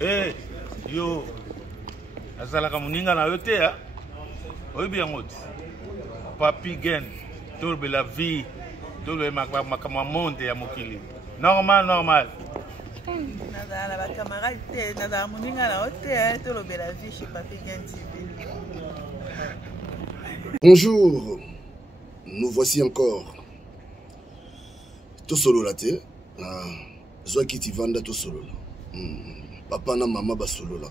Eh, yo, azalaka muninga na yote ya. Oyebi yango ti. Papi gen, tolbe la vie, tolbe makama monde ya mokili. Normal, normal. Nada la camarade te, nada muninga na yote, tolbe la vie chez Papi Gen TV. Bonjour, nous voici encore. Tout solo la te, Zoa qui t'y vanda tout solo la. Papa na maman ba solo la.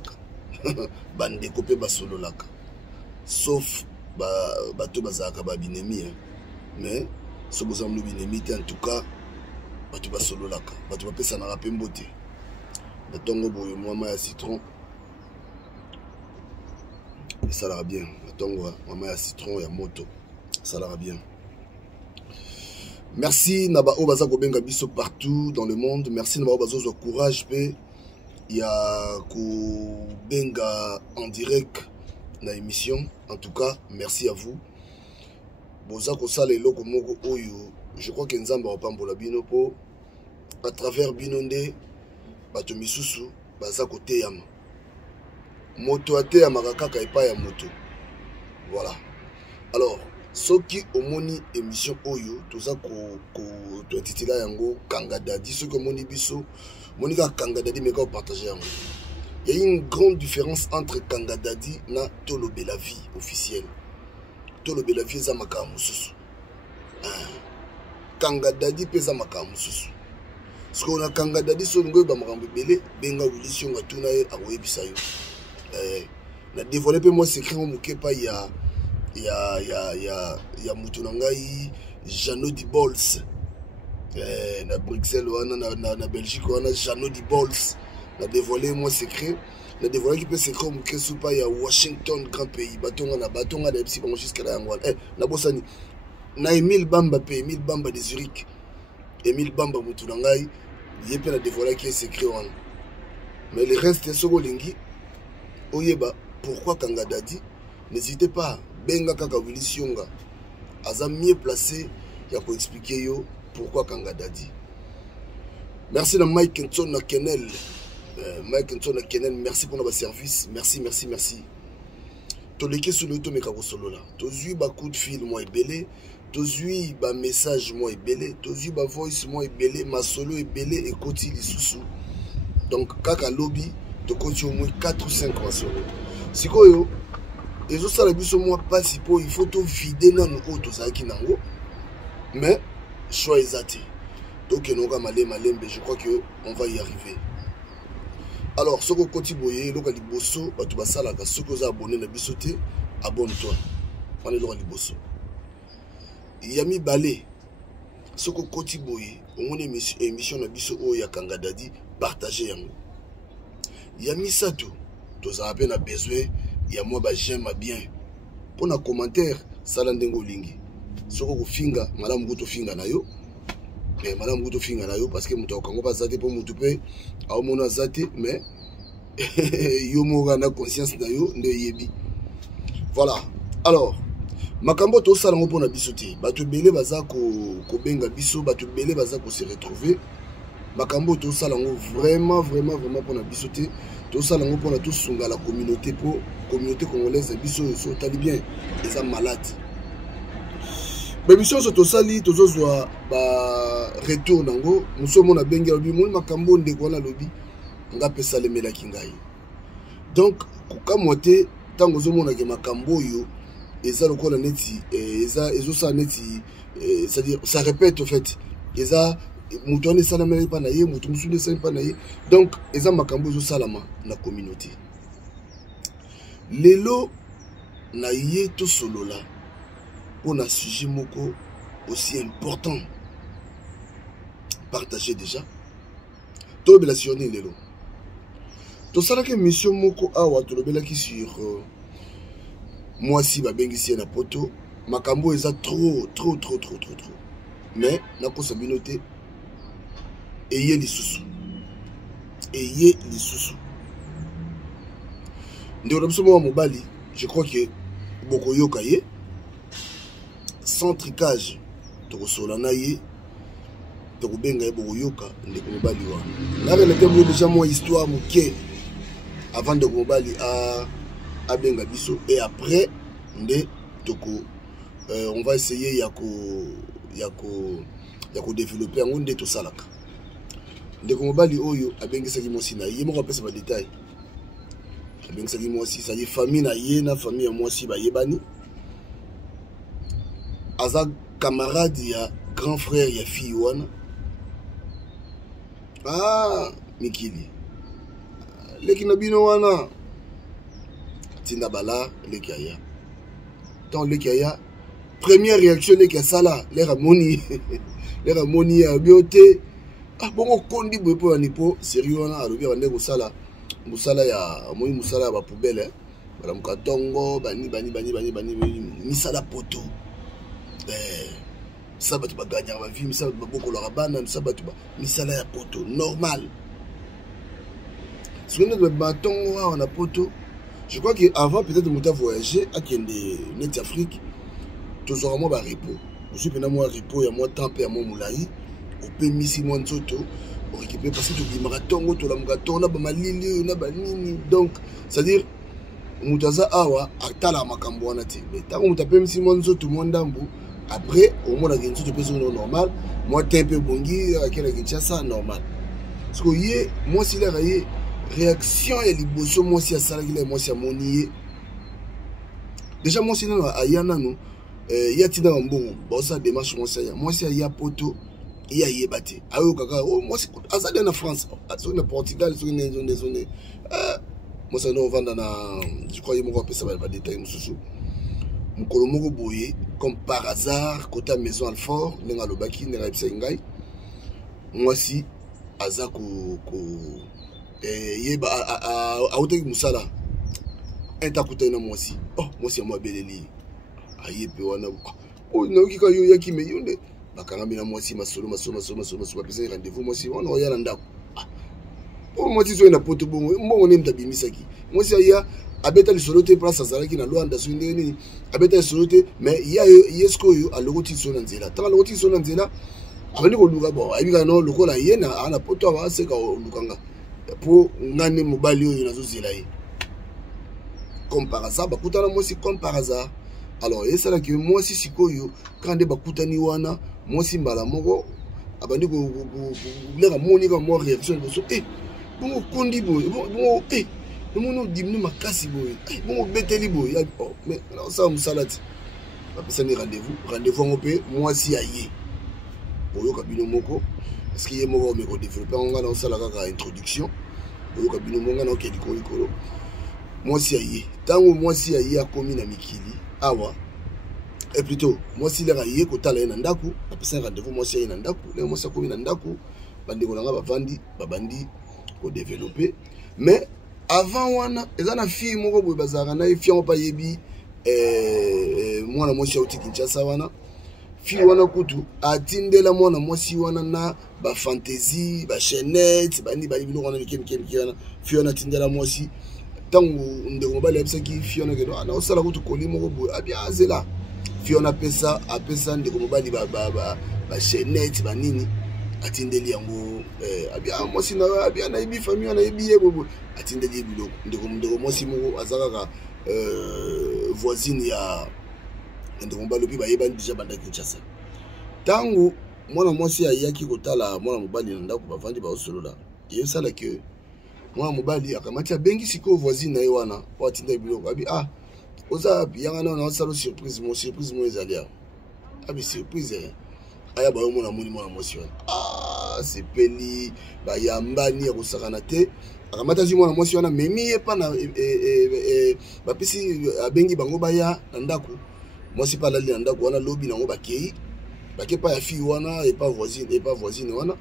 Bande kopé ba solo la. Sauf bato bazaka ba binemi, mais ce que vous avez binemi en tout cas, bato ba solo la. Bato ba pesa na rapé mbote. Batongo boye moi ya citron. Et ça l'ira bien. Batongo moi ya citron ya moto. Ça l'ira bien. Merci Naba Obaza Benga Biso partout dans le monde. Merci Naba Obaza au courage. Il y a Benga en direct dans l'émission. En tout cas, merci à vous. Boza Kosala et Loko Moko Oyo. Je crois que Nzamba va pas pour la Binopo. À travers Binonde, Bato Misusu, Baza Kote Yama. Moto Ate Yamakaka et pas ya moto. Voilà. Alors. Ce qui au moni émission Oyo, tout ça ko titila yango Kanga Dadi, ce que moni biso, monika Kanga Dadi mais qu'on partage yango. Il y a une grande différence entre Kanga Dadi na Tolo Belavi officiel. Tolo Belavi za makamususu. Kanga Dadi pesa makamususu. Ce qu'on a Kanga Dadi so ngoy ba makambe belé, benga wulisio ngatuna ye akoyebisa yo. Na développer moi secret mo kepa ya ya Moutounangaï, Jeannot Di Bols, na Bruxelles, na Belgique, Jeannot Di Bols, na dévoilé moi secret, na dévoilé qui peut secret au Kesupa, il y a Washington, grand pays, Batonga na Epsi, jusqu'à la Angwal, na Bossani, na Emile Bamba, Emile Bamba de Zurich, Emile Bamba Moutounangaï, il y a pas dévoilé qui est secret, mais le reste est sur Olingi, Oyeba, pourquoi Kanga Dadi, n'hésitez pas. Benga Kaka Wilissionga aza mieux placé pour expliquer yo pourquoi Kanga Dadi. Merci à Mike Kenton na Kenel. Mike Kenton na Kenel, merci pour notre service. Merci. Toleke sur le to meka solo là. Tozui ba coup de fil moi belé, tozui ba message moi belé, tozui ba voice moi belé, ma solo est belé et koti lisusu. Donc Kaka lobby to koti au moins 4 ou 5 ma solo. Sikoyo et ça la biso moi pas si pour il faut tout vider dans nos autres zaki nango mais choix exact donc nous va malembe je crois que on va y arriver. Alors ce que koti boye loka liboso batu basala ka ce que vous abonné na bisoté abonne-toi on est loka liboso yami balé ce que koti boye on émission na biso o ya Kanga Dadi partager yango yami sato tous a peine besoin. Il y a moi j'aime bien pour un commentaire salandengo lingi soko ko finga madame goto finga na yo mais madame goto finga na yo parce que muto kango pas zate pour muto pe a mona zate mais yo mo na conscience na yo nde yebi. Voilà. Alors makambo to salango pour na bisoté bato belé baza ko benga biso bato belé baza ko se retrouver makambo to salango vraiment pour na bisoté. Tout ça, on a tous la communauté pour communauté congolaise, ils tali bien, ils sont malades. Mais mission sur tout ça, tout ça soit retour nango. Nous sommes en benga lobby, nous makambo ndekona lobby, on a pesa le mela kingai. Donc, quand moi te, tant que nous avons makambo yo, et ça le quoi la neti, et ça neti, c'est-à-dire ça répète en fait, et ça Moutouane salama pas naïe, Moutouane salama pas naïe. Donc, ils ont makambo zo salama na communauté. Lelo naïe tout solo là pour un sujet moko aussi important. Partagez déjà. Tout bela sionné lelo. Tout ça là que mission moko awa tout bela qui sur moi si ba bengi si na poto makambo eza trop. Mais na ko sabinoté ayez les sous. Mobali, je crois que beaucoup yokaye sans tricage, to solanaye, to benga beaucoup yoka, ndeko mobali wa. Là, on a déjà moi histoire moké avant de Mobali à Bengabiso. Et après, on va essayer de développer un monde de tout ça. De Mobali Oyo, à Bengabiso, il y a un détail. Ça y est, famille na famille moi aussi ba yebani aza camarade ya grand frère ya fille wana mikili leki na bino wana tinda bala leki aya tant leki aya première réaction leki sala l'air moni ya biote bongo kondi bopo ya nipo sérieux wana alobi bande ko sala musala ya moi musala ba poubelle bala mukatongo bani misala poto misala tu ba gagner ba vie misala ba boko la bana misala tu ba misala ya poto normal si on a ba tongo on a poto. Je crois que avant peut-être de monter voyager à Kende net Afrique tous aura moi ba repos je suis pendant moi repos ya moi temps à moi moulayi au peut misi moi nzoto pour récupérer parce que tu marathon to la marathon na ba malili na ba nini donc c'est à dire mutaza awa atala makambo wana ti mais tant on tape misi moi nzoto moi ndambu après au moins la Kinshasa peut être normal moi tempe bongi à quelle Kinshasa normal parce que yé moi si la yé réaction et liboso moi si à salagile moi si à monier déjà moi si na ayana no ya tina mbongo bon ça démarche moi si ya poto il y a yebate ayo kaka moi c'est azali na France azali na Portugal azali na zone moi ça no vanda na je crois yemo ko pesa ba détail mususu mukolo moko boye comme par hasard côté maison Alfort nenga lobaki nenga ngai moi si azako yeba a oteki musala entakuta na moi si moi beleli ayepe wana naoki ka yo yaki me yonde bakanga mina moi si masolo pesa rendez-vous moi si on oya na ndako moi si zo na poto bongo mbongo ne mtabimisaki moi si ya abeta lisolo te place azalaki na Luanda so ndeni abeta lisolo te mais ya yesko yo alokoti so na nzela tanga lokoti so na nzela abandi ko luka bon ayibika no lokola yena ana poto aba seka lukanga pour ngane mobali oyo nazo zela ye comme par hasard bakutana moi si comme par hasard alors et ça là que moi si sikoyo quand de bakutani wana moi si mbala moko abandi ko lera moni ka moi réaction so bongo kondi boy bongo nous diminu makasi boy bongo beteli boy mais ça musalati apesa ni rendez-vous ngopé moi si aye boyo kabino moko parce qu'il y a moko me ko développer on va dans ça la ka introduction boyo kabino monga na okeli kolikolo moi si aye tango moi si aye akomi na mikili awa et plutôt moi si la aye ko tala na ndaku apesa rendez-vous moi si aye na ndaku le moi si akomi na ndaku bandi ko nga bavandi babandi ko développer mais avant wana ezana fille moko boye bazaka na fille pa yebi mwana mosi auti Kinshasa wana fille wana kutu atindela mwana mosi wana na ba fantasy ba chaînette bani bino wana kem wana fille wana atindela mosi tango ndeko mobali abisaki fille wana kedo ana osala kutu koli moko boye abia azela fille wana apesa ndeko mobali ba chaînette banini atindeli yango abia mosi na abia na ibi famille na ibi yebo atindeli biloko ndeko mosi moko azaka voisine ya ndeko mobali ba yeba déjà banda Kinshasa tango mwana mosi ayaki kotala mwana mobali na ndako bavandi ba osolola yesala que mwana mobali akamati abengi siko voisine na ye wana watinda biloko abi oza biyanga na osalo surprise mo ezalia abi surprise aya ba mwana mosi wana sepeli ba yambani ya kosakana te akamata zi mwana mosi wana memi ye pa na bapesi abengi bango baya na ndako mosi pa lali na ndako wana lobi nango bakei bakepa ya fille wana et pas voisine wana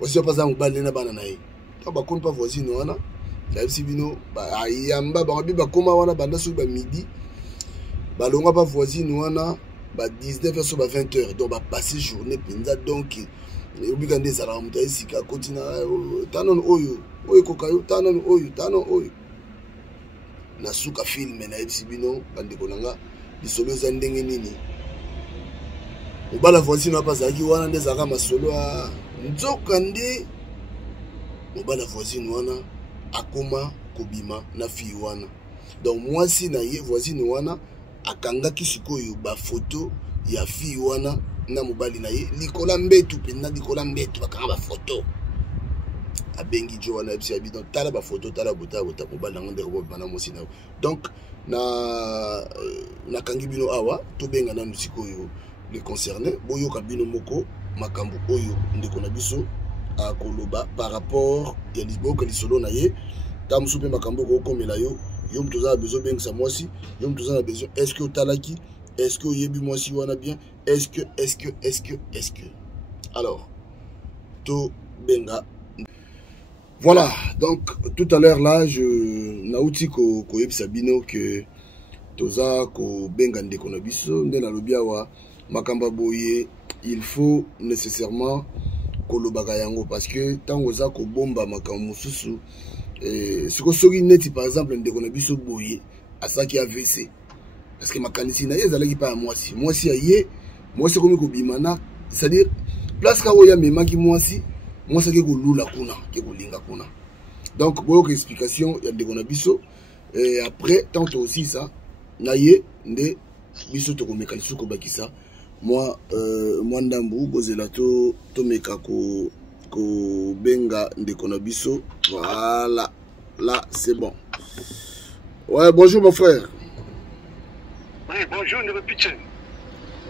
mosi pa za mobali na bana na ye to bakoni pa voisine wana la bisi bino ba yamba ba bi bakoma wana banda so ba midi balonga pa voisine wana ba 19h so ba 20h donc ba passer journée pinza donc obika ndeza la muta isika kotina tanon oyo kokayo tanon oyo na suka film na ebisibino bande konanga lisolo za ndenge nini obala voisine apa zaki wana ndeza ka masolo a nzoka nde obala voisine wana akoma kobima na fi wana. Donc moi si na ye voisine wana akanga kisikoyo ba photo ya fi wana na mobali na ye likola mbetu penna likola mbetu bakanga ba photo abengi jo wana ebisi abi donc tala ba photo tala bota mobali na ngende ko bana mosi na. Donc na kangi bino awa to benga na musikoyo les concernés boyo kabino moko makambo oyo ndeko na biso a koloba par rapport ya lisboka lisolo na ye tam soupe makambo ko komela yo yo mtoza a besoin benga sa moisi yo mtoza a besoin est-ce que otalaki est-ce que yebi moisi wana bien est-ce que alors to benga. Voilà, donc tout à l'heure là je nauti ko yebisa bino que toza ko benga ndeko na biso ndena lobia wa makamba boye il faut nécessairement kolobaka yango parce que tango za ko bomba makambo mususu siko soki neti par exemple ndeko na biso boye asaki AVC parce que makanisi na ye zalaki pa mwasi aye mwasi komi ko bimana c'est-à-dire place ka oya memaki mwasi ke ko lula kuna ke ko linga kuna. Donc beaucoup explication ya ndeko na biso et après tant aussi ça na ye nde biso to ko mekalisu ko bakisa. Moi ndambu bozela to meka ko benga ndeko na biso. Voilà, là c'est bon. Ouais, bonjour mon frère. Oui, bonjour ne répétez.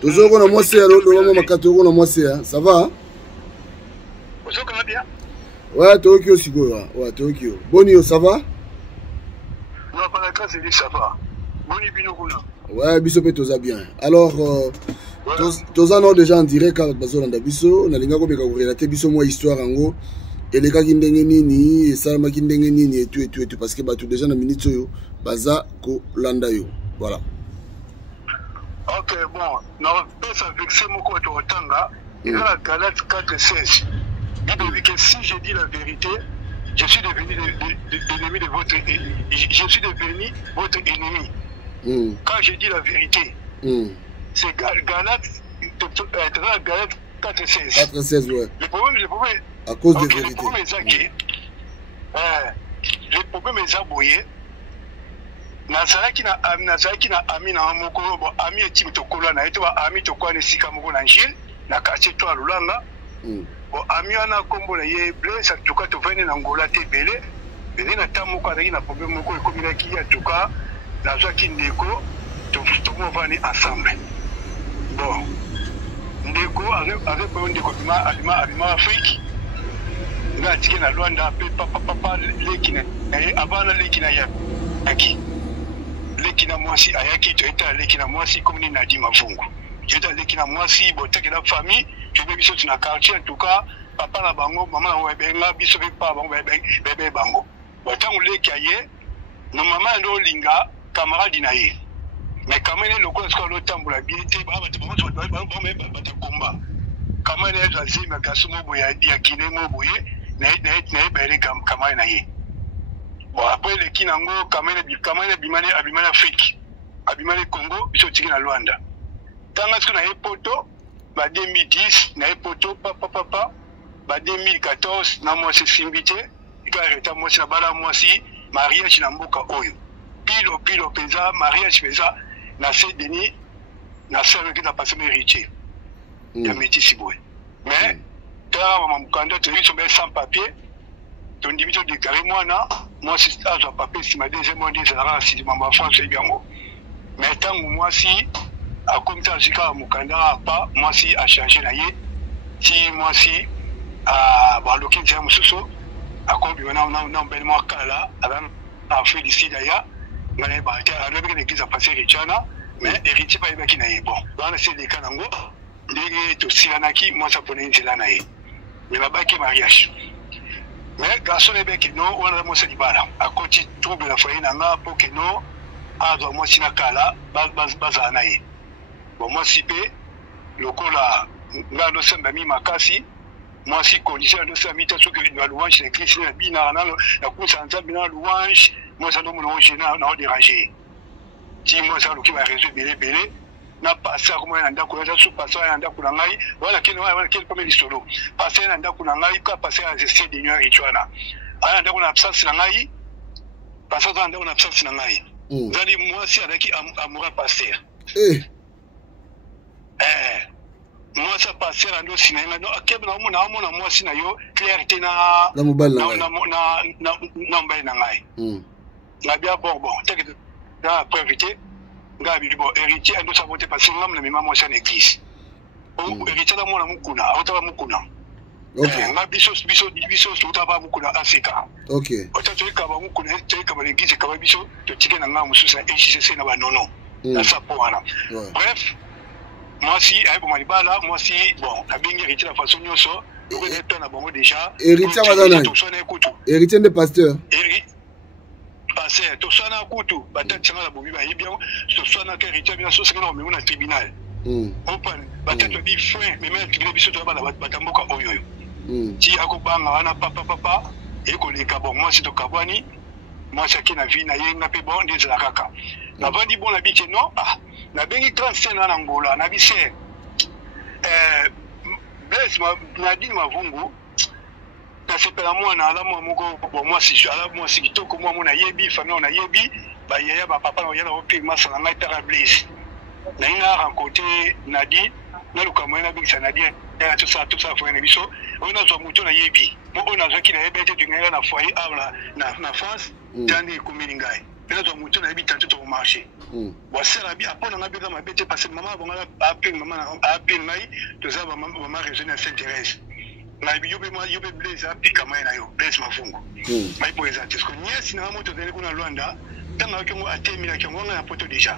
Toujours on a moi c'est alors le makato on a moi c'est ça va hein? Bonjour, comment bien? Ouais, Tokyo Sigo, ouais, Tokyo. Bonio, ça va? Non, pas la classe, ça va. Boni Bino Kuna. Ouais, biso pe toza bien. Alors, toza non déjà en direct avec Bazolanda biso, na linga ko beka ko relater biso moi histoire ango. Eleka kindenge nini, esala kindenge nini et tout parce que ba tout déjà na minute yo baza ko landa yo. Voilà. OK, bon, non, ça vexé moko to otanga, il y a la Galate 4:16. Il dit que si je dis la vérité, je suis devenu l'ennemi de votre je suis devenu votre ennemi. Quand je dis la vérité, c'est Galate 4:16. 4:16, ouais. Le problème à cause de vérité. Le problème est aboyé. Nazalaki na ami na moko ami eti tokola na eto ami tokwa ne sika moko na njil na quartier to Lulanga. Bon ami ana kombo na ye Blaise en tout cas to vene na ngola te belé na tamu ka na problème moko ekomina ki ya tuka na zwa ki ndeko to mo vani ensemble. Bon ndeko avec pour ndeko bima Afrique na tike na Luanda pe papa lekina abana lekina ya aki lekina mwasi ayaki to eta lekina mwasi comme ni Nadi Mavungu eta lekina mwasi boteke na famille je vais biso na quartier en tout cas papa na bango maman na webenga biso pe pa bango bébé bango botango leki aye no maman ndo linga camarade na ye mais kamene lokolo sko lo tambola bilité ba ba komba kamene ya zima kasumo boya ya kinemo boye na bele kamene na ye. Bon après le kinango kamene bimane abimane Afrique abimane Congo biso tiki na Luanda tanga siko na epoto ba 2010 na epoto papa ba 2014 na mwasi simbite ikareta mwasi na bala mwasi mariage na mboka oyo pilo peza mariage peza na Saint-Denis na serve qui na passé héritier ya métis boy mais tanga mama mukanda to biso be sans papier to ndimito déclaré moi c'est ça je papier si ma deuxième monde c'est la si maman France et biango mais tango moi si a comme ça jusqu'à mukanda pas moi si a changé la yé si moi si a baloki c'est mususo a comme na bel moi kala avant a fait d'ici d'ailleurs mais ba ta avec l'église a passé richana mais héritier pas yebaki na yé bon dans ces des kanango ndenge to silanaki moi ça prenait une na yé mais ba ki mariage. Mais garçon et bien que non, on a montré du bala. À côté trouble la foyer n'a pour que non, à doit moi sinakala, base anaï. Bon moi si pe, le cola, là nous sommes mis makasi, moi si condition nous sommes mis tout que la louange les Christ la bina la course en bina louange, moi ça nous louange n'a dérangé. Si moi ça le qui va résoudre belé na passé comme un ndako ya sous passé un ndako na ngai wala quel premier solo passé un ndako na ngai ka passé à ces de nuit rituana ana ndako na absence na ngai parce que on a absence na ngai zali moi si avec amoura passer moi ça passer ando sinanga no akebna mona moi si na yo clarté na mobile na mbay na ngai na bien bon tek da pour éviter ngabi bon héritier ando saboter parce que ngam na mima moi ça n'existe héritier la mona mukuna otaba mukuna nga biso tutaba mukuna Afrika otatu kaba mukuna kaba l'église kaba biso to tike na nga mususa HCC na banono na sapoana bref moi si aibo malibala moi si bon abingi héritier la façon nyoso on est na bongo déjà héritier madana héritier de pasteur pasteur to sona kutu batati ngala bobi ba yebia to sona ka héritier bien so c'est na on tribunal open batati bi frein mais même tribunal biso to ba batamboka oyoyo ti akobanga wana papa ekoleka bon moi c'est to kabwani moi c'est qui na vie na yenga pe bon des la kaka na vandi bon la biche non na bengi 35 na Angola na bise bless ma nadine mavungu na sepela mwana ala moko bon moi si ala moi si kitoko moi na yebi famille na yebi ba yaya ba papa na yala opi masala ngai tara bless na ina rencontré Nadine na lukamwe na bingisa Nadine ya tout ça faut na biso on a zo muto na yebi mo on a zo ki na yebete tunga na foyer na France tandi kumilingai na zo muto na yebi tanto to marché wa sera bi apona na bika mabete parce que maman bon appel maman appel mai to za maman région à Saint-Thérèse na bi yobe blaze apika mai na yo blaze mafungo mai po exact ko nyesi na moto dele kuna Luanda tanga ko mo atemina ko ngona poto déjà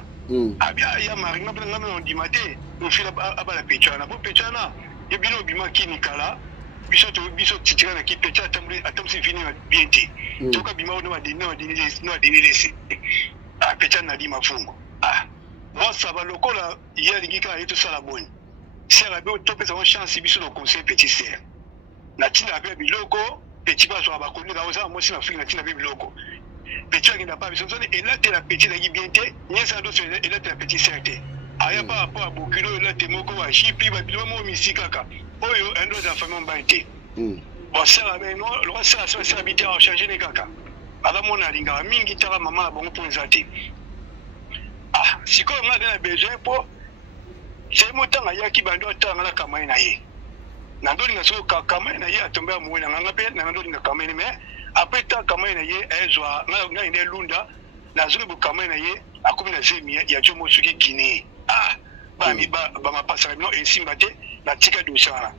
abia ya mari ngapela ngapela on dimate on fila abala pechana bo pechana yebino bima kinikala biso titira na kipecha atamsi fini bienti toka bima ono madini pecha na di mafungo moi ça va lokola hier ngika yeto sala boni sera be to pesa chance biso no conseil petit sœur na tina be biloko petit ba so abakoni na oza moi si na fili na tina be biloko petit qui n'a pas besoin et là tu la petite qui bien té nyesa do so et là tu la petite sœur té aya pa rapport à bokilo là te moko wa chipi ba bilo mo misikaka oyo endo za famille mbaité bon ça mais non le ça ça habité à changer les kaka ala mona linga mingi tala mama la bongo pour ezati siko nga na besoin po c'est motanga yaki bando tanga la kamai na ye na ndo linga so kamai na ye atombe amuwe na nga pe na ndo linga kamai mais après tant kamai na ye ezwa nga inde lunda na zulu bu kamai na ye akumi na zemi ya jomo suki Guinée ba mi ba ma passer non et simbate na tika do sana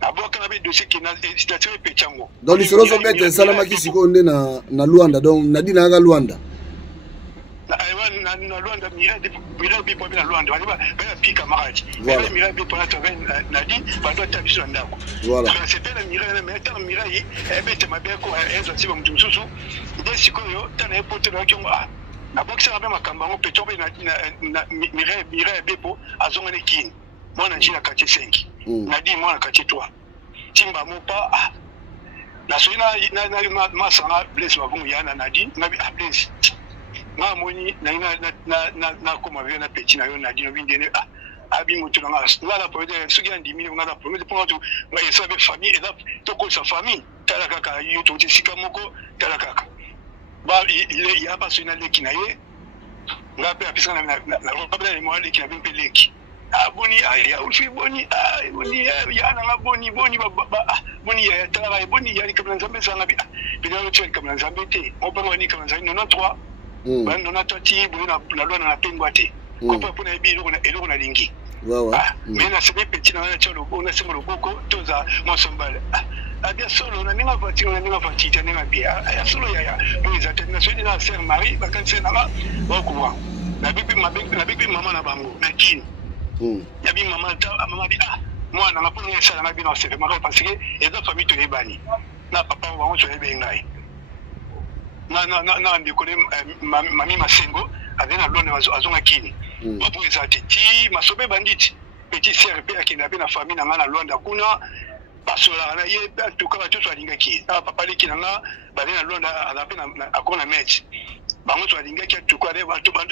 aboka na be dossier qui na statut pechango donc lisolo so bete salama kisiko nde na Luanda donc nadina ga Luanda na Luanda mira bi po na Luanda ba pika maraji mira bi po na to nadi ba do tabiso ndako voilà c'était la mira na meta mira yi bete mabeko ezo siba mtu msusu nde sikoyo tana epote na kyongo na boxe na be makamba ngo pechobe na mira bepo azonga ne kin mwana njina kati 5 nadi mwana kati 3 timba mopa na soina na masanga bless mabungu yana nadi na bi bless na moni na koma vient na petit na yo nadi no bindene abi mutu na ngala po de sugi andi mini ngala po de po tu ma yesa be famille et là to ko sa famille tala kaka yo to tisika moko tala kaka ba il y a pas soina le kinaye ngape apisa na robla ni mo le kinabe peleki boni ya ufi boni boni ya na boni boni ya tala boni ya ni kamla zambe sanga bi bidalo tu kamla zambe te on peut ni kamla zambe 93 ba ndona toti buna na lwana na pengwa te ko pa pona bi elo na lingi mais na sebe petit na cholo ona sema lokoko toza mosombale abia solo na ninga vati ta ninga bia ya solo ya bo izate na so na sœur Marie ba kan se na ba ko na bibi mama na bango na kin ya bi mama bi mwana na pona sala na bi na se mara parce que et da famille to ebani na papa wa on so ebe ngai na ndikole mami masengo adena lone azonga kini babu ezati ti masobe banditi petit CRP akina be na famille na ngana Luanda kuna basola na ye tuka ba tuso alinga ki papa leki na nga badena Luanda adape na akona match bango to alinga ki tuka de bantu ba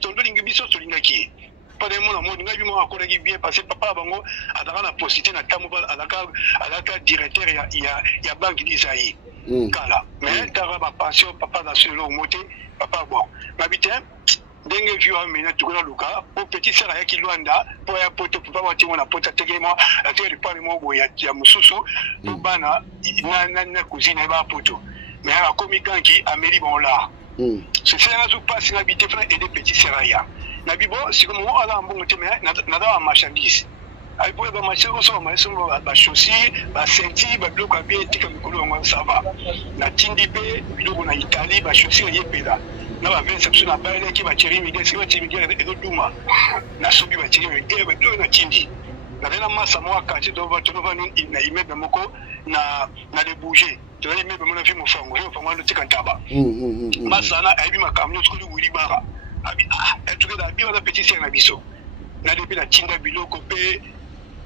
tondo lingi biso to linga ki pas de mon mode ngai mo akola ki bien passé papa bango adaka na postité na tamu ba alaka directeur ya banque d'Isaïe kala mais tara ba pension papa na solo moté papa bon mabité ndenge vieux amena tukuna luka po petit sera ya kilwanda po ya poto papa wati mona pota tegema ateli pale mo boya ya mususu po bana na cousine ba poto mais a komi kanki ameli bon là c'est ça na passe na bité frère et des petits sera ya na bibo si comme on ala mbongo te mais na da marchandise ay po ba marchandise so ma so ba chaussures ba ceinture ba biloko bien tika mikolo ngo ça va na tindi pe biloko na Italie ba chaussures yepela na ba vese so na ba ile ki ba chiri mi desi ba chiri mi edo duma na so bi ba chiri mi de ba do na tindi na vena masa mo akati do ba to ba ni na imebe moko na de bouger to imebe mo na fi mo fango yo fango lo tika ntaba masa na ay bi makamyo so ko wuri bara abi etuke da bi wala petit sien na biso na de bi na tinda biloko pe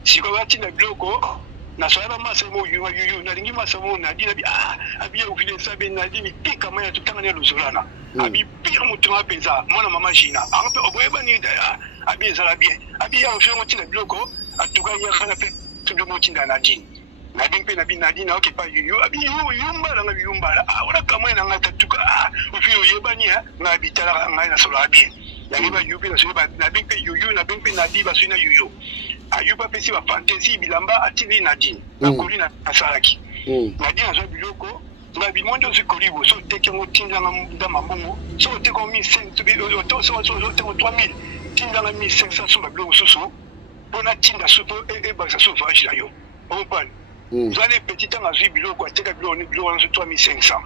siko ba tinda biloko na so ba masa mo yu na lingi masa mo na di na bi abi ya ufile sabe na di mi pika maya tutanga ne luzulana abi pire mutuma peza mona mama jina anpe oboyeba ni abi ezala bien abi ya ufile mo tinda biloko atuka ya kana pe tudo mo tinda na di na dimpe na bi na di na oke pa yu abi yu mbala na yu mbala wala kamwe na ngata tuka ufile yebani na bitala ngai na solo abi ya ba yu bi na solo ba na dimpe yu na dimpe na di ba sina yu ayuba pesi ba fantasy bilamba atili Nadine akoli na asalaki Nadine azo biloko na bimondo zikolibo so teke ngo tinda na mambongo so teke 1500 to be so teke 3000 tinda na 1500 so ba biloko soso bona tinda sopo e ba so fa achi yo on parle zale petit temps azu biloko ateka biloko na 3500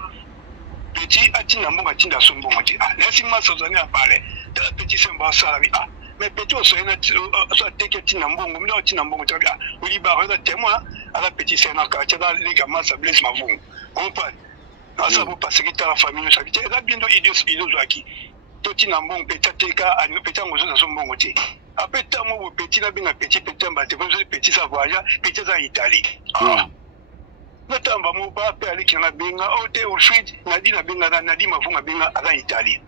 petit atinda mbongo atinda so mbongo ti lesi maso zani apale ta petit semba sala bi mais petit aussi na teke tina mbongo mila tina mbongo tabia uli ba reza témoin ala petit sena ka tia les gamins ça blesse ma vous on parle ça vous passer que la famille ça vite là bien do idios zaki to tina mbongo petit teka ani petit ngozo na so mbongo ti après tant mo petit na binga petit mbate vous petit ça voyage petit ça Italie natamba mo ba pe ali kina binga o te o fit na di na binga na di mavunga binga ala Italie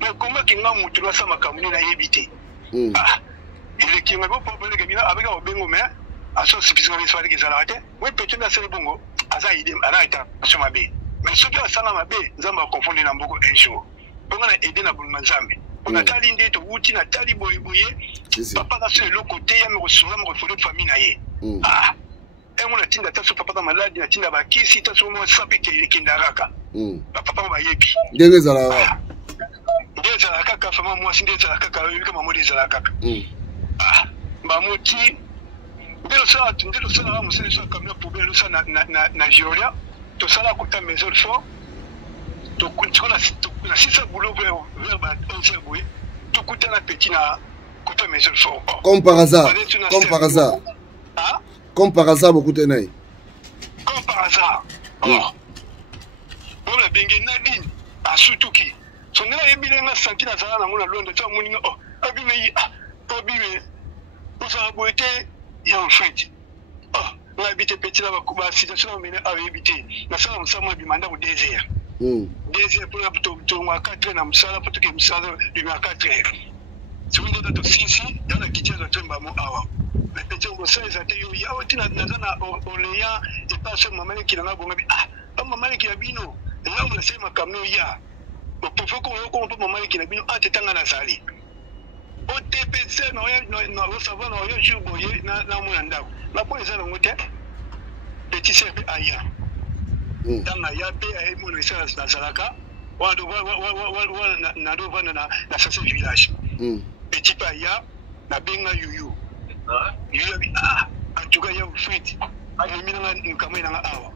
mais comment qu'il n'a montré ça ma camune na yebité il qui m'a pas parlé que bien avec au bengo mais à ce suffisant les soirées qui s'arrêtent oui peut-être na c'est bongo asa idem ala ita sur ma bé mais ce que ça na ma bé nzamba confondre na mboko un jour on a aidé na bulma nzambe on a tali ndé to wuti na tali boye papa na sur le côté ya me ressourcer me refoler famille na ye et mon atinda ta so papa malade na tinda ba kisi ta so mo sape ke kindaraka papa ba yebi ndenge zala ndio za kaka fama moi ndio za kaka kama modi za kaka ba muti ndio sa musele sa kamera poubelle sa na Violia to sala kuta maison de fort to kuntona na sisa boulot vers ba onse boy to kuta na petit na kuta maison de fort comme par hasard beaucoup de naï comme par hasard on a bengi Nadine a sutuki so ngela yebile nga santi na zala na ngona londo tsa muninga abime abime usa boete ya en fait na habite petit là ba situation mena habité na sala msama bimanda ku désert désert pour la to ngwa 4 na msala pour que msala du 4 si vous êtes dans sisi dans la kitchen de temba mo awa na petit ngo ça ça te yo ya otina na zana oleya et pas ce moment qui na bonga bi maman qui a bino là on sait ma kamno ya pour faire qu'on peut maman qui a bino atanga na sali o TPC no savoir no yo juboye na mo ndako na po ezala ngote petit sepe aya dans ya pe ay mo na salaka wa na do na sase village petit pa ya na benga yuyu yuyu bi antuka ya fit ay mina nkamwe na awa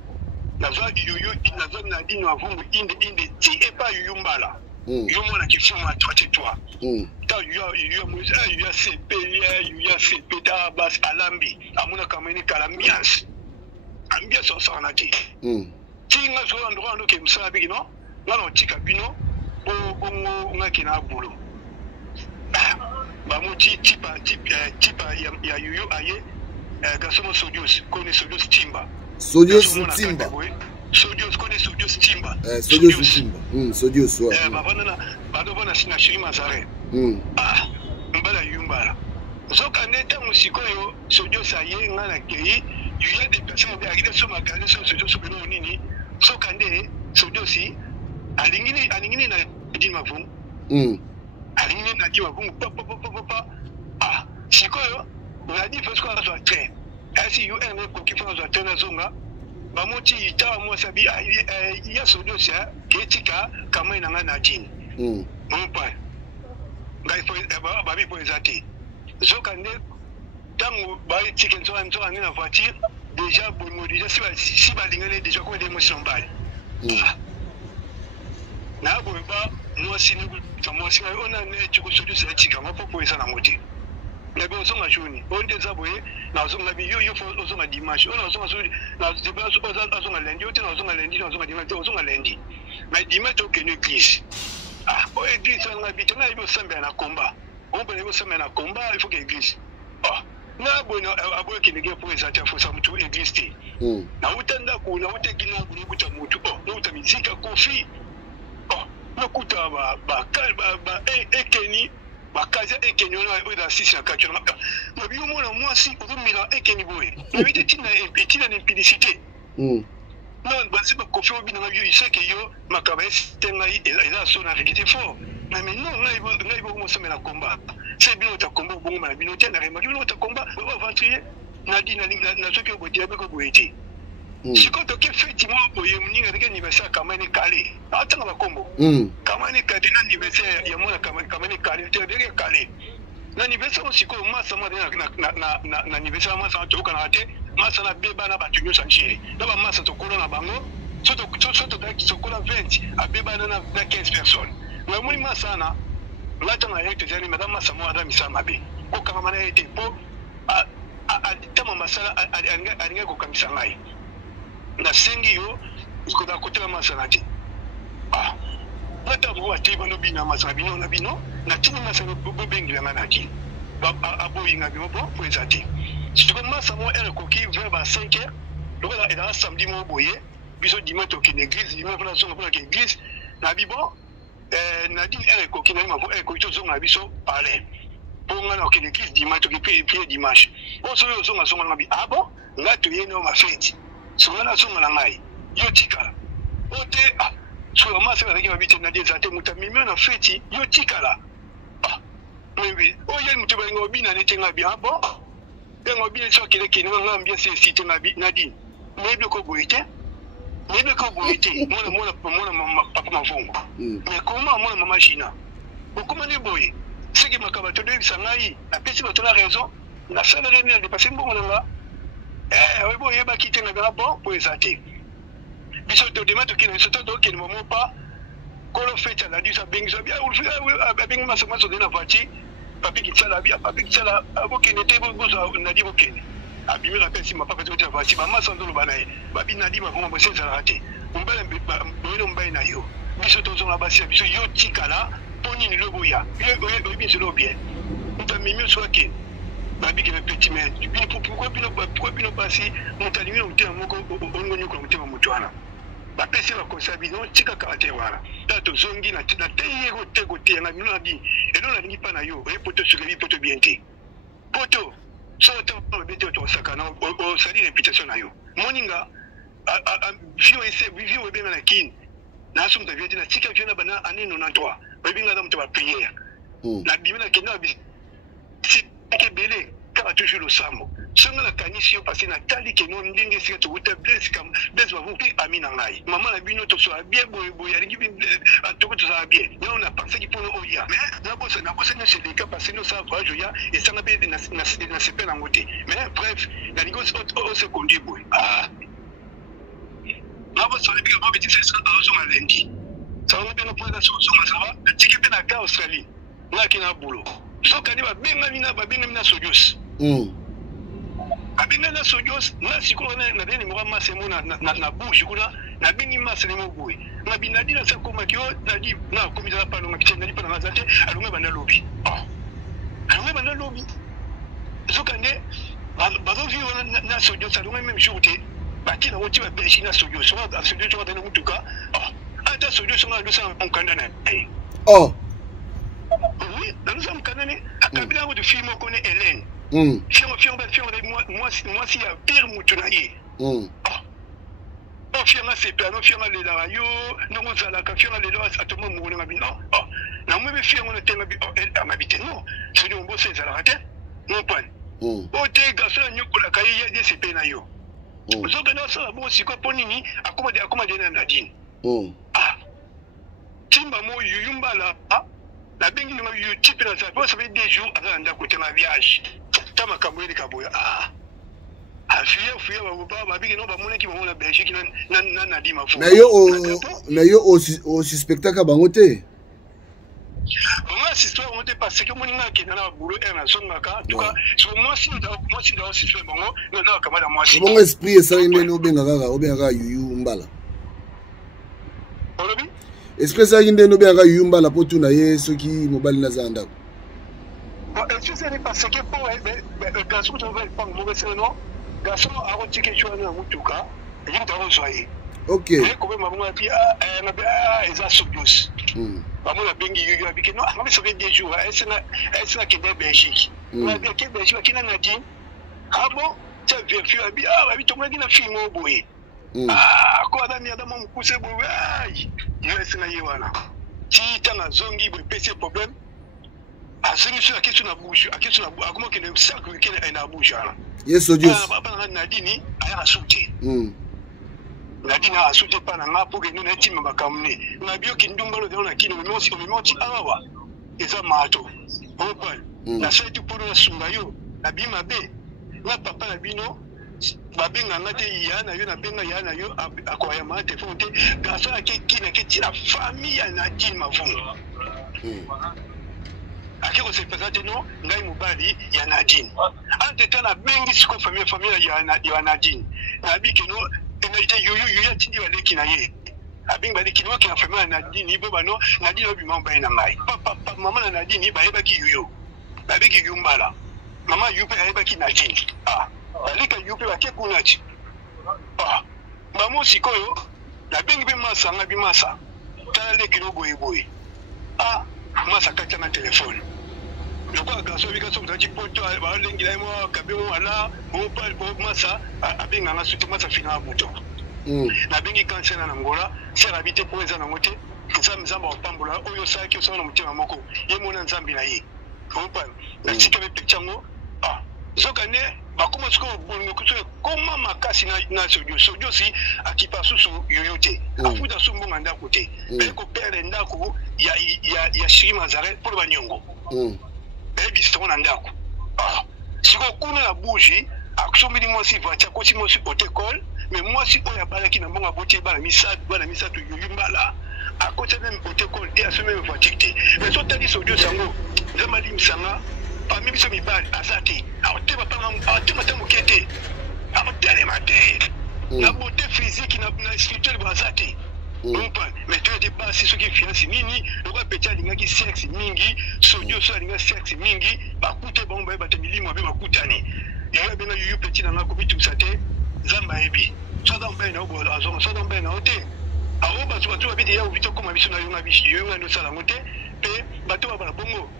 na zo yuyu na zo na dino avungu inde ti e pa yuyu mbala yuyu na kifu ma toi ta yuyu mo yuyu CP ta bas alambi amuna kamene kalambias ambiance osana ti tinga so ndo ke msala bi no ngalo tika bino bongo ngaki na bulu ba muti tipa ya yuyu aye gasomo sodius kone sodius timba sodius ba bana na shiri mazare mbala zoka neta musikoyo sodio saye ngana kei il y a des personnes qui sont magazines sur le nini zoka nde sodio si alingini na di mavu alingini na di mavu papa ah sikoyo on dit parce qu'on a soit très ainsi you aime pour qu'il faut soit très zonga bamoti ita mo sabi il y a sodio sia ketika kama inanga na jini mon père ngai faut babi pour ezati zoka nde tango bayi chicken so ani na voiture déjà bon déjà si balingane déjà ko d'émotion bali na bo ba no sini ku mo sini ona ne chiko sodio sa chika mo popo isa na moti na be zonga joni onde zaboye na zonga bi yo fo zonga dimanche ona zonga so na deba so zonga lundi ote na zonga lundi na zonga dimanche zonga lundi mais dimanche au kenu église ah o église on habite na ibo samba na komba on peut ibo samba na komba il faut que église ah na bona aboye kinege pour ezata fo sa mutu église te na utanda ku na utegina ku kuta mutu oh na utamizika kofi oh na kuta ba ekeni bakaza ekeni ona oda sisi na kacho na biyo mona mwasi uzumila ekeni boye na bite tina implicité non basi ba kofi obina na biyo iseke yo makabesi tenga eza so na rekite fort mais non naibo mo semena combat c'est bien ta combat bongo na bino tena rema bino ta combat ba aventurer na dina na soki ko diabe ko boyeti siko to ke feti mo boye muninga de anniversaire kama ni kale atanga ba kombo kama ni kale na anniversaire ya mona kama ni kale te de kale na anniversaire siko masa ma na anniversaire masa to kana te masa na beba na batunyo sanchiri na ba masa to kola na bango soto da ki sokola 20 abeba na 15 personnes na muni masa na lata na yete zani madame masa mo ada misama be ko kama mana yete po a tama masala alinga ko kamisa ngai na sengi yo ko da kotela masala ti ah lata bo ati bano bina masala bino na bino na tini masala bo bengi na nati ba abo inga bi bo po ezati si ko masa mo ele ko ki vers 5h donc là il a samedi mo boye biso dimanche au l'église dimanche na zonga pour l'église na bibo Nadine elle ko kina ma elle ko to zonga biso parler pour ngana au l'église dimanche to prier dimanche on so yo zonga zonga ngabi ah bon nga to yeno ma fête so ngana zonga na ngai yo tika ote ah so ma se ba ki mabite na des ate mutamimi na fête yo tika la ah oui o ye mutuba ngobi na netenga bi ah bon ngobi so kile kina ngambia se site ngabi Nadine maybe ko boite Nebe ko boite mona papa mavungu mais comment mona mama china comment ne boye c'est que makaba to de sangai na pesi ba to la raison na sala rene de passer mbongo nga oui boye ba kite na bon pour ezate biso to de mato kina so to ke mo pa ko lo feta la du sa bengi so bien ou bengi ma so de na voiture papi ki tsala bien papi ki tsala aboke nete bo zo na di bokene abimi la pesi ma papa to ta voiture ba ma so ndo banaye babi na di ma ko mo se za raté umbele boyo mbaye na yo biso to zo na basi biso yo tikala poni ni lobo ya yo biso lo bien utamimi so ke babi ki na petit mais pourquoi bino basi mutalimi no mtema moko ongo nyoko no mtema mutwana ba pesi ba konsabi no tika karte wala tato zongi na teye ko tego te na mino na di e no na lingi pa na yo e poto sukebi poto biente poto so to bete to sakana o sali réputation na yo moninga vio ebe na kin na sum ta vieti na tika viena bana anino na toi babi nga mto ba prière na bimina kenda bi si ke bele ka toujours le sambo songa la kanisio parce na tali ke no ndenge sika to uta bless kam bless ba vupi amina ngai mama na bino to so bien boy ya ngibi to to so bien no na pense ki pono oya mais na bossa ne se deka parce no ça va joya et ça na be na se pena ngote mais bref na nigos au secondi boy ah na bossa le biga babeti c'est ça zo malendi ça on bien pour la solution ça va tiki pe na ka Australie na kina bulo so kani ba benga mina sojus abinga na sojos na sikolo na deni mo mase mo na bouche kuna na bingi mase mo boy na binadi na sako makio dadi na komisa pa no makitenda ni pa na zate alunga bana lobi alunga bana lobi zokande bazo viwo na sojos alunga même jour te baki na woti ba beshi na sojos so na sojos so na mutuka ata sojos na lusa on kandana oui, nous sommes canonés. Kabila ko de film ko ne Hélène. Film moi si ya pire mutu na ye. Oh film c'est pas non film le la yo, non zala ka film le la atoma mo na bino. Oh, na mo be film na tema bi amabite non. C'est un beau c'est zala raté. Non pas. Oh te garçon nyoko la kaye ya DCP na yo. Zo kana ça bon si ko ponini akoma de na din. Ah. Timba mo yuyumba la la bengi no yu type na ça fait des jours avant de côté ma viage. Tama kamweli kaboya ah. Afia ba bigi no ba mona ki ba mona Belgique na di mafu. Mais yo au suspectaka bango te. Moi histoire on te parce que moninga ki na boulot na songaka. En tout cas, sur moi si dans suspect bango, non kamala moi si. Bon esprit ça ine no bengaka yuyu mbala. Olobi? Esprit ça ine no bengaka yuyu mbala potu na ye soki mobali na zanda. Est-ce que c'est parce que pour garçon tu vas pas mauvais non? Garçon a retiré quelque chose dans mutuka, il doit rejoindre. OK. Mais comme maman a dit ils a subus. Maman a bengi yuyu a dit non, mais ça fait des jours, est-ce que qui est Belgique. On a bien que Belgique qui n'a dit ah bon, tu as vérifié a dit tout le monde qui n'a film au boy. Ah, quoi d'ailleurs dans mon poussé boy. Il reste na yewana. Si tu as zongi pour PC problème. Ah, c'est une question à bouche, à question à comment que le sac qui est na bouche là. Yes, Odious. Nadini a sauté. Nadine a sauté par la pour que nous n'étions pas camenés. Nous avions qu'une double de la qui nous monte awa. Et ça mato. On parle. La seule pour la sumbayo, la bimabe. La papa la bino. Babé n'a pas été yana, yana benga yana yo à quoi yama te fonte. Garçon qui n'a que la famille à Nadine ma fond. Akiko se présente non ngai mobali ya Nadine entre na bengi siko famille ya Nadine na biki no ena ite yuyu ya tindi wale kinaye abing bali kinwa kina famille ya Nadine ibo bano Nadine obi mamba ina ngai papa mama na Nadine ba yeba ki yuyu ba biki yumbala mama yupe yeba ki Nadine balika yupe ba ke kunachi mama sikoyo na bengi be masa ngabi masa tala le kino boy masa kata na telefone. Je crois que garçon vika so mtaji poto ba lengi la mo kabemo ala mo pa masa abenga na sutu masa fina buto. Na bengi kansena na ngola, c'est habité pour les anamote, nzambe nzamba opambola oyo saki osona mutima moko. Ye mona nzambi na ye. Kompa. Na tika be pechango. Zokane bakoma siko bongo kuto koma makasi na sojo si akipa susu yoyote afuda sumbonga ndako te eko pere ndako ya shirima zare pour banyongo ebi stona ndako siko kuna na bougie akusombi mo si voiture ko si mo si hôtel mais moi si oya balaki na mbonga botie bana misatu yoyumbala akota même hôtel et a même voiture te mais so tali sojo sango zamali misanga parmi biso mibali azati aotema mokete aotelema te na beauté physique na spirituel bazati mais tu n'es pas si ce qui finance nini loka peti alingaki sexe mingi sodio so alinga sexe mingi bakute bango baye bato milimo abe bakutani yoyo abenga yuyu peti na nga kobitumisa te nzamba yebi soda mbaye na obola azonga soda mbaye na ote awo bato babidi ya obito koma biso na yonga bishi yoyo nga ndosala ngo te mpe bato babala bongo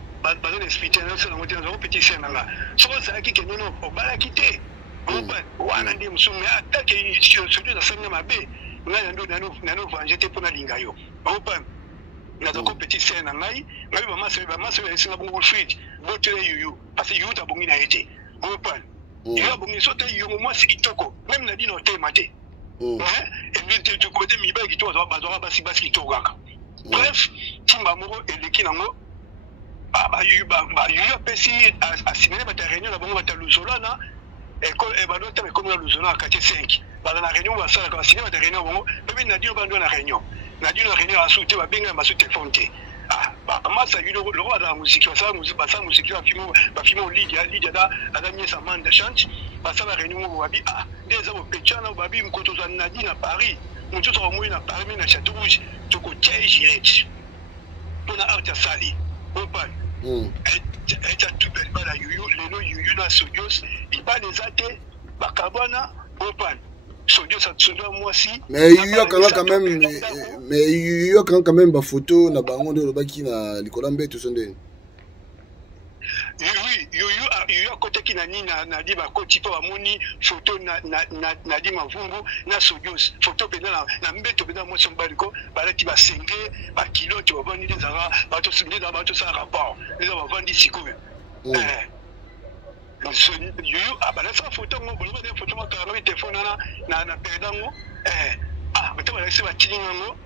bazon expliquer na sala ngote na petit senanga so ça qui non obalaki te wana ndi musume atake sodio za sanga mabe nga ndo vanjete pona lingayo opa na ko petit sena ngai mama se singa bongo fridge botele yuyu parce que yuyu ta bongi na ete opa yo bongi so te yuyu moi c'est kitoko même na dino te mate et lui tu côté mi ba kitoko bazora basi kitoko kaka bref timba moko eleki nango yuyu apesi asimile bata réunion na bango bata luzolana badota bekomi na luzolana quartier 5 baza na réunion basalaka basimile bata réunion bango pepe nadino bando na réunion asu te babenga basu telefone te masa yuyu loko bazala musiki basala musiki bafilme lidia aza miesa manda chante basala réunion moko babi nde eza bopecana babi mokoto ozwa nadi na Paris moto ozoka moi na Paris na Château Rouge tokotia egirete mpona arte asali opal eta tubel bala yuyu na sodios ibana eza te bakabwana opal sodios atsondo mwasi mais yuyu akanga quand même ba photo na bango nde lobaki na likola mbeto so ndeni oui yoyo akotaki na nini na di bakoti po bamoni photo na di mavungu na Sodios photo pena na mbeto pena moso baliko balati basenge bakiloti babandi ezaka bato sinde na bato sa rapport les bavandi sikoyo yoyo abalasa photo ngo boloba de photo maka na téléphone na perdango bato balasi batilinga ngo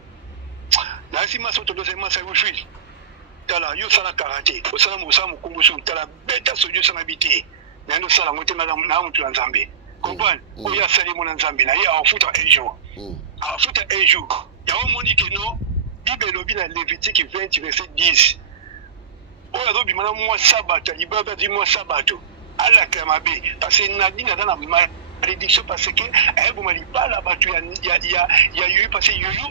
na si maso to dose masa wifi tala yo sala karate osala musala mukumbusu tala beta Sodios na biti na ndo sala ngote na mutu nzambe comprendre oya sali mona nzambe na ya afuta un jour ya omoni que non Bible lobi na Lévitique 20 verset 10 oya lobi mana mo sabato libaba di mo sabato ala kamabe parce que nadi na na malédiction parce que elle vous mali pas la batu ya yoyo parce que yoyo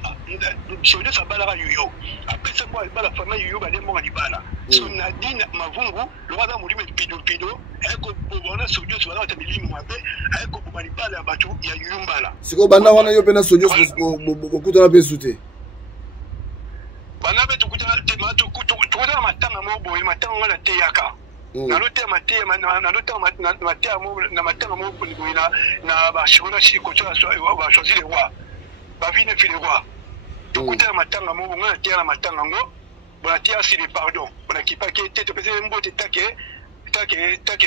Sodios abala yoyo après ça moi la famille yoyo ba demo ngadi bala so nadi na mavungu le roi da mulime pido elle ko bona Sodios bala ta milimo mabe elle ko mali pas la batu ya yoyo mbala siko banda wana yo pena Sodios bokuta na pesute bana betu kuta tema to kuta matanga mo boye matanga wala te yaka na lote matia na matanga mo na ba shona shi ko tsa ba choisi le roi ba vine fi le roi to kuta matanga mo ngana tia na matanga ngo ba tia si le pardon ba ki pa ke te to pese mbote take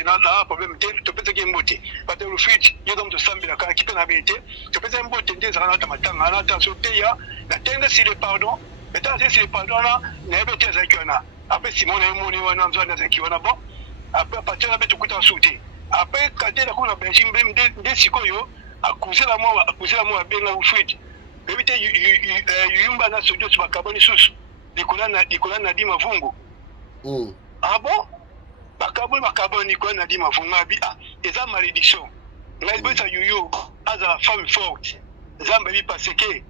na problème te to pese ke mbote ba te refit yo dom to sambila ka ki na bete to pese mbote nde za na matanga na ta so te ya na tenda si le pardon et tant si le pardon là na bete za kiona après Simon na moni wana nzwana za kiona bon après partir na betu kuta sauter après kadela kuna Belgique de sikoyo akuzela mo abenga ufit bebite yumba na Sodios bakaboni susu dikola na di mavungu ah bon bakaboni dikola na di mavungu abi eza malédiction ngai beta yoyo aza femme forte zamba bi parce que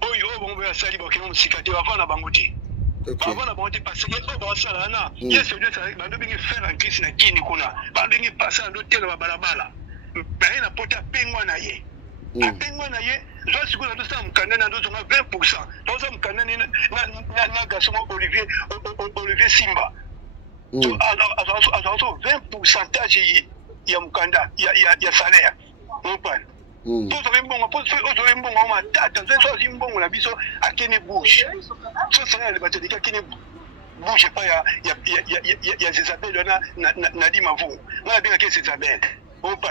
oyo bombo ya sali bokemo musikate bavana bangote bavana bangote parce que o basala na yes Sodios bando bingi faire en crise na kini kuna bando bingi passer ndo telo balabala baye na pota pengwa na ye apengwa na ye zo sikuna ndo sa mukanda na ndo 20% ndo sa mukanda na garçon Olivier Simba to azo 20% ya mukanda ya salaire open Pozo mbongo ma tata zo zimbongo na biso akene bouche so sala le batodika kene bouche pa ya Jezabel na di mavu na bien que Jezabel opa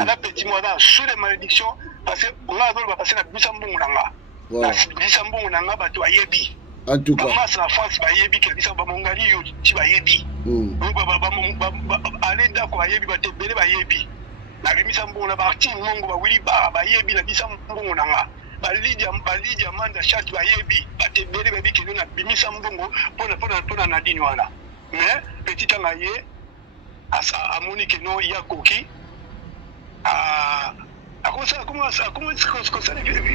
ala petit moi là sous les malédictions parce que on a va passer na bisambongo nanga na bisambongo nanga bato ayebi en tout cas mas na France bayebi ke bisamba mongali yo ti bayebi ale ndako ayebi batebele bayebi na bimisa mbongo na barti mongo ba wili ba yebi na bisa mbongo nanga ba lidia manda chat ba yebi batebele ba bikino na bimisa mbongo pona na dini wana mais petit anga ye amoni que non ya koki akosa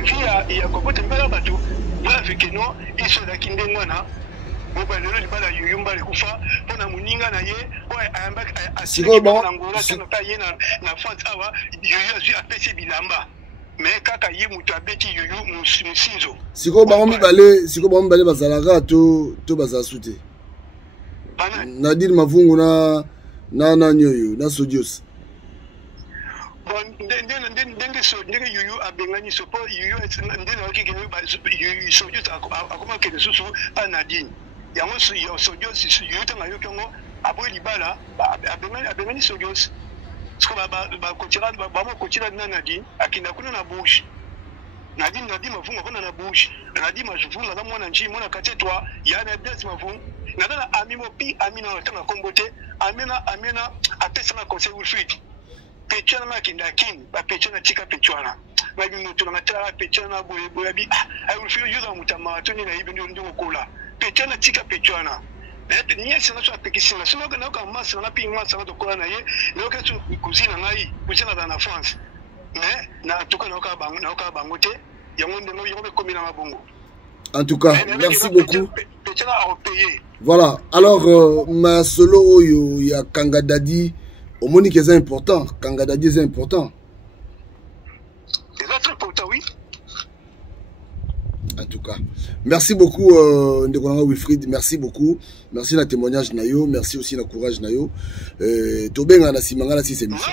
via ya kokote mbala batu ba que non iso da kindengwana moba lelo libala yuyumba lekufa pona muninga na ye ayamba siko bon na ye na France awa yoyo azu apesi bilamba mais kaka ye mutu abeti yoyo musinzo siko bango mibale bazalaka to bazasute Nadine Mavungu na nyoyo na Sodios bon ndenge yoyo abengani sopo yoyo ndenge wakiki Sodios akoma kene susu pa Nadine yango Sodios yote na yokongo abo libala abengani Sodios sko ba kotira na Nadine akinda kuna na bouche Nadine Mavungu kuna na bouche Nadine Mavungu na mwana nchi mwana katetwa yana des Mavungu na dana amimo pi amina tanga kombote amina apesa na conseil Wilfried pechana makinda kin ba pechana tika pechana mabi mutu na tara pechana boye bi ai Wilfried yuza mutama tuni na ibi ndio kola pechana tika pechana et ni ese na so apekisina so na ka masa na pi masa na to kola na ye no ka tu kuzina ngai kuzina na France mais na tuka na ka bangote yango ndio yo be komina mabongo. En tout cas, merci beaucoup. Voilà, alors ma solo oyo ya Kangadadi, au Monique est important. Kangadadi est important. C'est très important, oui. En tout tout cas. Merci beaucoup, Ndekonanga Wilfried. Merci beaucoup. Merci la témoignage Nayo. Merci aussi la courage Nayo. Tobenga na simanga la 6 émissions.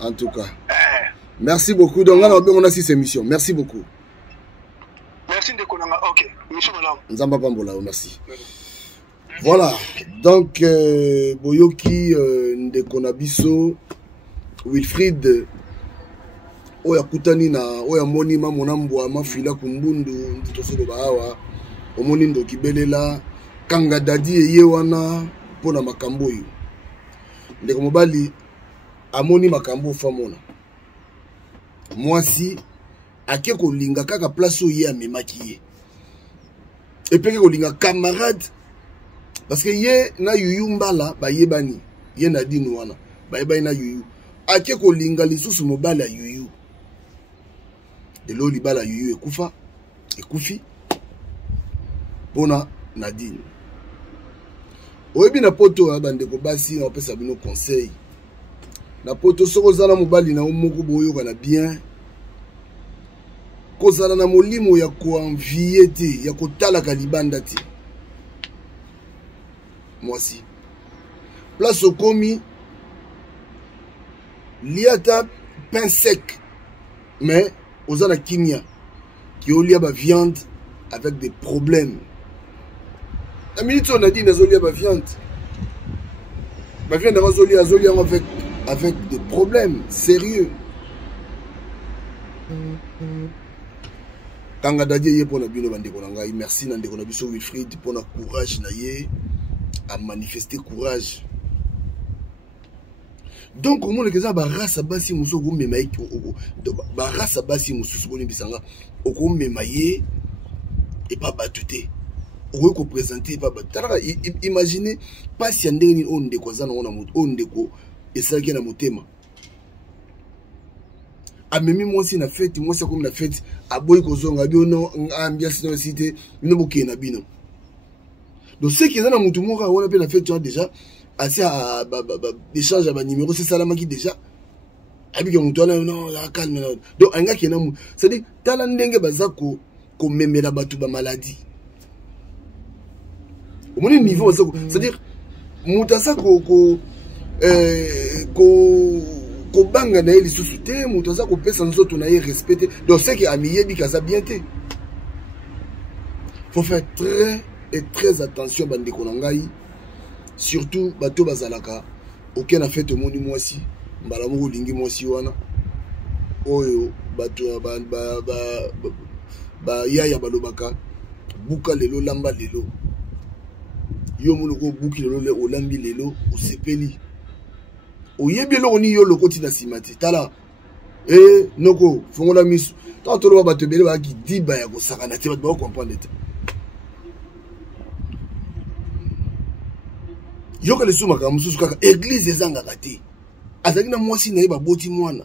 En tout cas. Merci beaucoup. Donc là, on a 6 émissions. Merci beaucoup. Merci de Konanga. Ok. Nzamba Pambola, merci. Voilà. Donc, Boyoki, Ndekonabiso, Wilfried, Oya Kutanina, Oya Monima, Monambwa, Mafila Kumbundu, Nditosolo Bahawa, Omonindo Kibelela, Kanga Dadi et Yewana, Pona Makamboyo. Ndekomobali, Amoni Makambo Famona. Moi si ake kolinga kaka place où yé memaki et puis kolinga camarade parce que yé na yuyu mbala ba yebani yé na dinu wana ba yebani na yuyu ake kolinga lisusu mobala yuyu de lo libala yuyu ekufi pona Nadine oyebi na poto bande ko basi na pesa bino conseil na poto soko zala mobali na omoko boyo kana bien kozala na molimo ya ko envier te ya kotala kalibanda te mwasi place okomi liata pain sec mais ozala kimia ki olia ba viande avec des problèmes la minute on a dit nazolia ba viande azolia avec des problèmes sérieux. Kanga Dadi ye pour na bino bande konanga, merci na ndeko na biso Wilfried pour na courage na ye à manifester courage. Donc comment les gens ba race basi muso ko mema ye ba race basi muso ko bisanga ko mema ye et pas batute. On ko présenter pas batute. Imaginez pas si ndeni on ndeko zana on ndeko et ça qui est na motema amemi mwasi na fête mwasi comme na fête aboyi kozonga bino ambiance na cité bino boké na bino donc ce qui est na mutu moko on appelle la fête déjà assez à échange ba numéro c'est salama qui déjà abike mutu non la calme donc anga qui na c'est dit tala ndenge bazako ko memela batu ba maladie au moins niveau c'est dire mutasa ko banga na eli susu te mutu aza kopesa nzoto na ye respecté donc c'est que amiyebi kaza bien te faut faire très attention bandeko na ngai surtout bato bazalaka aucun a fait omoni mwasi mbala moko lingi mwasi wana oyo bato ba yaya balobaka buka lelo lamba lelo yo muloko buki lelo olambi lelo osepeli oyebi eloko ni yo lokoti na simati tala noko fongola misu tanto lo bato bele ba ki diba ya kosakana te bato ba comprendre te yo ka lesu maka mususu kaka église ezangaka te azali na mwasi na ye baboti mwana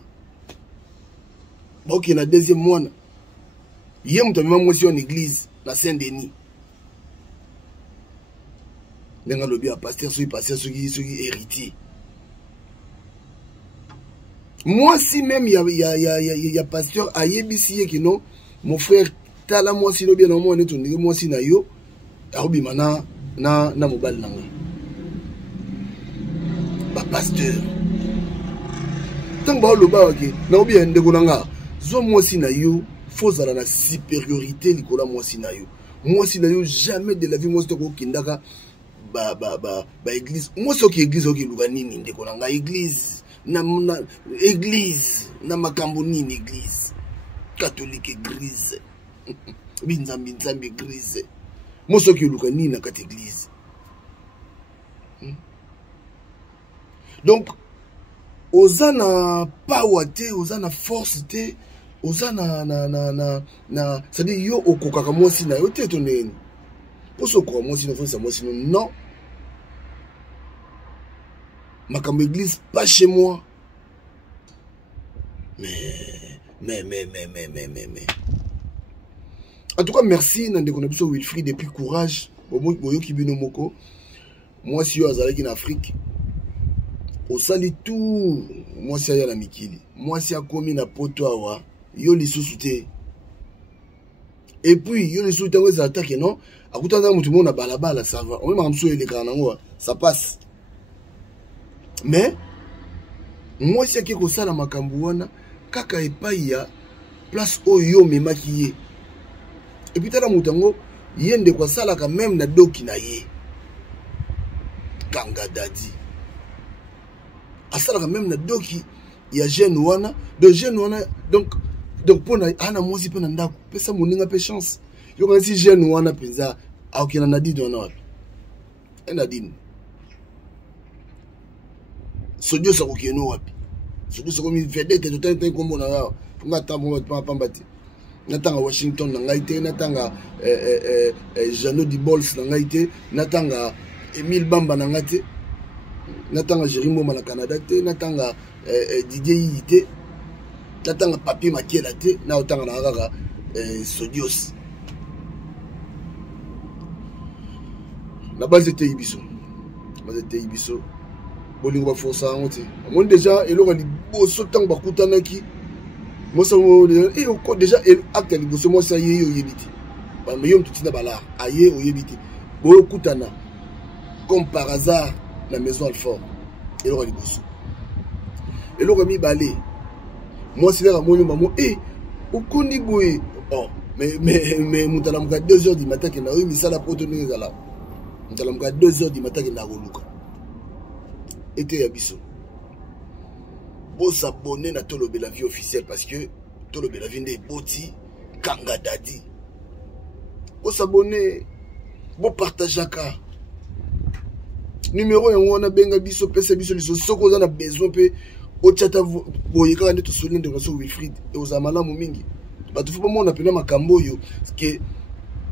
boki na deuxième mwana ye mutu amema mwasi en église na Saint-Denis nenga lobi ya pasteur soki héritier. Moi si même il y a pasteur a yebisi que non mon frère tala moi si no bien non on est tourné moi si na yo arobi mana na mobile nanga ba pasteur tant ba lo ba ok na obi ndeko nanga zo moi si na yo faut ala na supériorité likola moi si na yo jamais de la vie moi to ko kindaka ba église moi so ki église ok luka nini ndeko nanga église na église na makambo nini église catholique église binzambi église moso ki luka nini na kat église donc ozana power te ozana force te ozana na c'est-à-dire yo okokaka mwasi na yo te toneni poso ko mwasi na fonsa mwasi non makambo église pas chez moi mais En tout cas, merci Nandeko Nabiso Wilfried depuis courage. Boyoki bino moko. Moi si yo azalaki en Afrique. Au sali tout. Moi si ya la mikili. Moi si a komi na poto awa, yo lisusu te. Et puis yo lisusu te ngeza attaque non. Akutanda mutu mona balabala ça va. On m'a mso eleka nango ça passe. Mais moi si akiko sala makambu wana kaka epai ya place oyo memaki ye. Et puis tala mutango yende kwa sala ka même na doki na ye. Kanga dadi. Asala ka même na doki ya jeune wana, de jeune wana donc pona ana mozi pena ndako. Pesa moninga pe chance. Yo quand si jeune wana penza akina na didi wana wapi. Ena dini. Sodio sa kokeno wapi. Sodio sa komi vedette to tan kombo na wa. Ngata mo pambati. Natanga Washington na ngaite, natanga Jano Di Bols na ngaite, natanga Emile Bamba na ngate, natanga Jerimo na Canada te, natanga Didier Yite, natanga Papi Makiela te, na otanga na kaka Sodios. La base était Ibiso. La base était Ibiso. Bolingo ba força ngote. Mon déjà eloko li boso tang ba kutanaki. Moi ça et au déjà acte de bosso moi ça y est au yebiti ba me yom tutina bala aye au yebiti bo kutana comme par hasard la maison Alfort et le bosso et le mi balé moi c'est là mon maman et au kondi boye oh mais mutala muka 2h du matin que na oui misala protonner là mutala muka 2h du matin que na roluka était yabiso. Bon s'abonner na Tolobe la vie officielle parce que Tolobe la vie des boti Kanga Dadi. Bon s'abonner, bon partager ka. Numéro yango na benga biso pesa biso liso soko za na besoin pe o chata boye ka ndeto solinde de so Wilfried et aux amala mingi. Ba tu faut pas mon appeler makambo yo que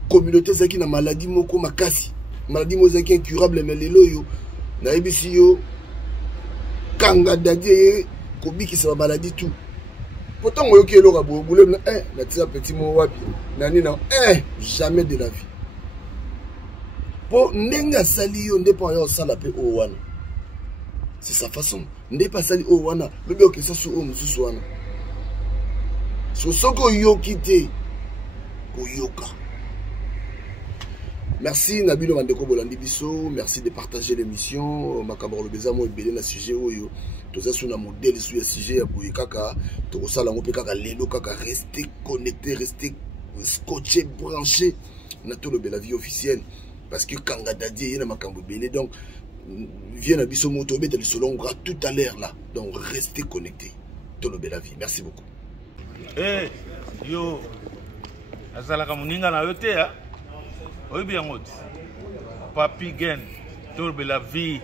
communauté zaki na maladie moko makasi. Maladie mozaki incurable mais lelo yo na ebisi yo Kanga Dadi Kobi qui se maladie tout. Pourtant, on y a le rabou, vous voulez un petit mot wapi. Nani na jamais de la vie. Pour n'enga sali on n'est pas salapé au wana. C'est sa façon. N'est pas sali au wana. Le bien que ça soit au musu wana. So soko yo kite ko yoka. Merci Nabilo Mandeko Bolandi Biso, merci de partager l'émission. Makaboro Bezamo et Belé na sujet oyo. Tout ça sur un modèle sur le sujet à Bouyakaka, tout ça là on peut lelo kaka rester connecté, rester scotché, branché na tout le la vie officielle parce que Kanga Dadi na makambo belé donc vient à biso moto be le salon tout à l'heure là donc restez connecté tout le la vie. Merci beaucoup. Eh yo azala ka muninga na yote ya oyibi yango Papi Gen tout le la vie.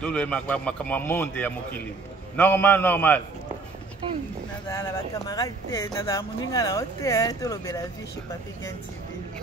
Tout le monde est à Mokili. Normal. Nada, la camarade, nada, moninga la hôtel, tout le bel vie chez Papi Gen TV.